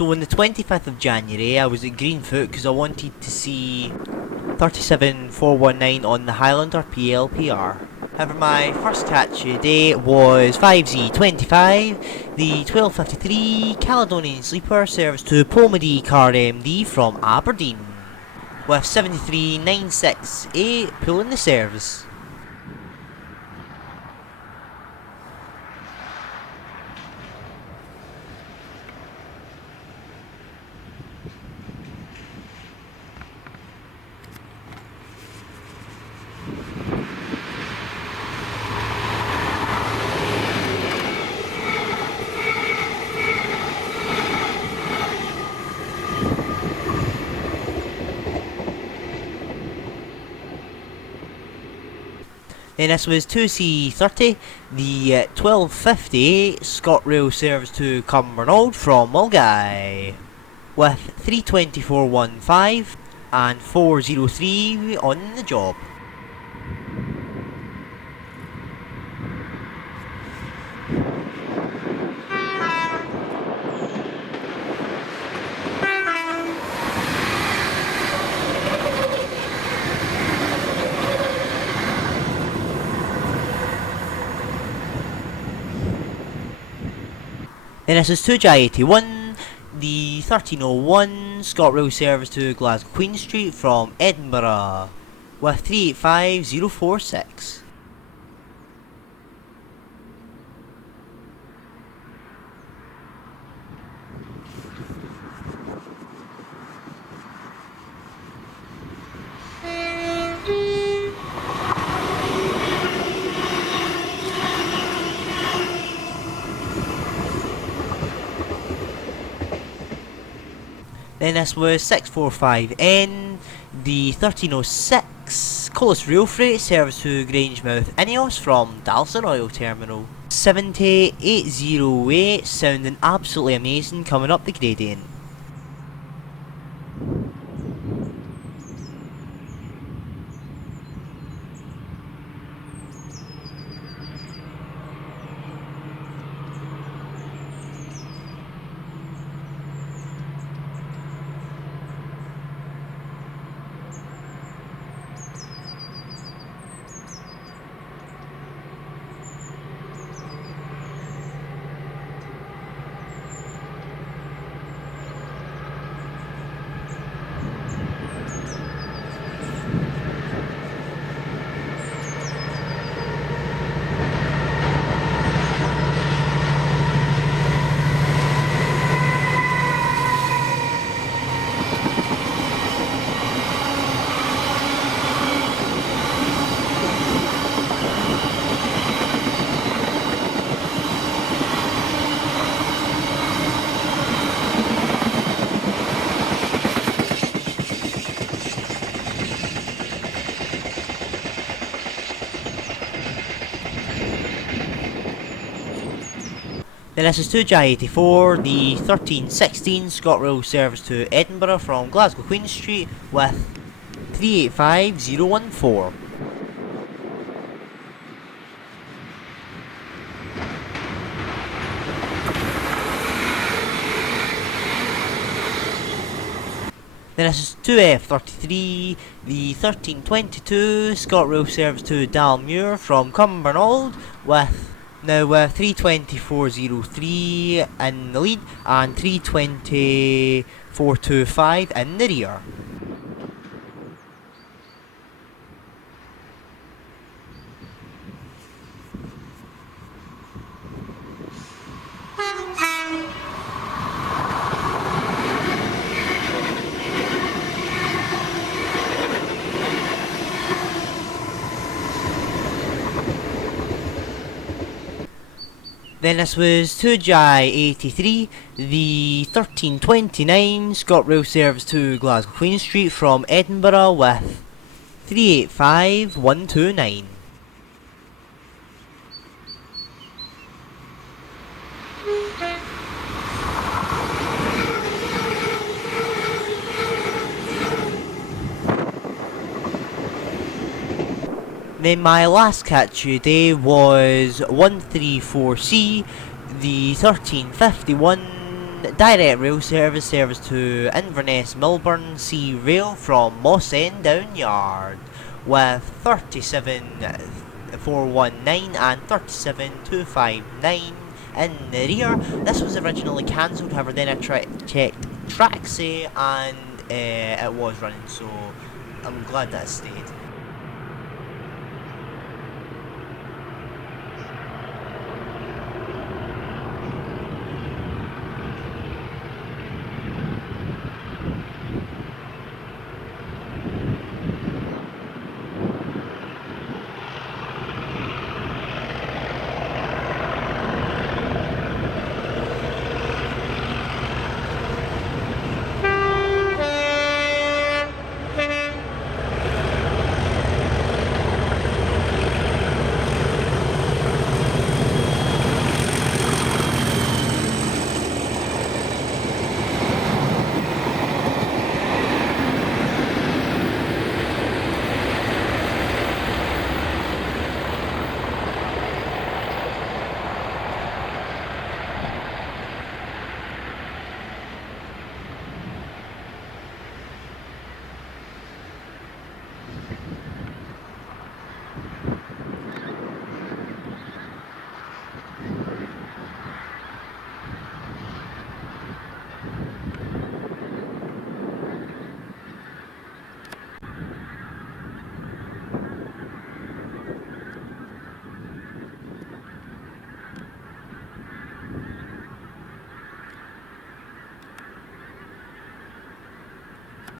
So on the 25th of January, I was at Greenfoot because I wanted to see 37419 on the Highlander PLPR. However, my first catch of the day was 5Z25, the 1253 Caledonian Sleeper service to Pomady Car MD from Aberdeen, with 73968 pulling the service. Then this was 2C30, the 1250 ScotRail service to Cumbernauld from Mulgai, with 32415 and 403 on the job. Then this is 2J81, the 1301 ScotRail service to Glasgow Queen Street from Edinburgh, with 385046. Then this was 645N, the 1306 Colas Rail Freight service to Grangemouth Ineos from Dalston Oil Terminal. 70808, sounding absolutely amazing coming up the gradient. Then this is 2J84, the 1316 ScotRail service to Edinburgh from Glasgow Queen Street with 385014. Then this is 2F33, the 1322 ScotRail service to Dalmuir from Cumbernauld with 32403 in the lead and 32425 in the rear. Then this was 2J83, the 1329 ScotRail service to Glasgow Queen Street from Edinburgh with 385129. Then my last catch of the day was 134C, the 1351 direct rail service to Inverness Milburn Sea Rail from Moss End Down Yard with 37,419 and 37,259 in the rear. This was originally cancelled, however then I checked Tracksy and it was running, so I'm glad that it stayed.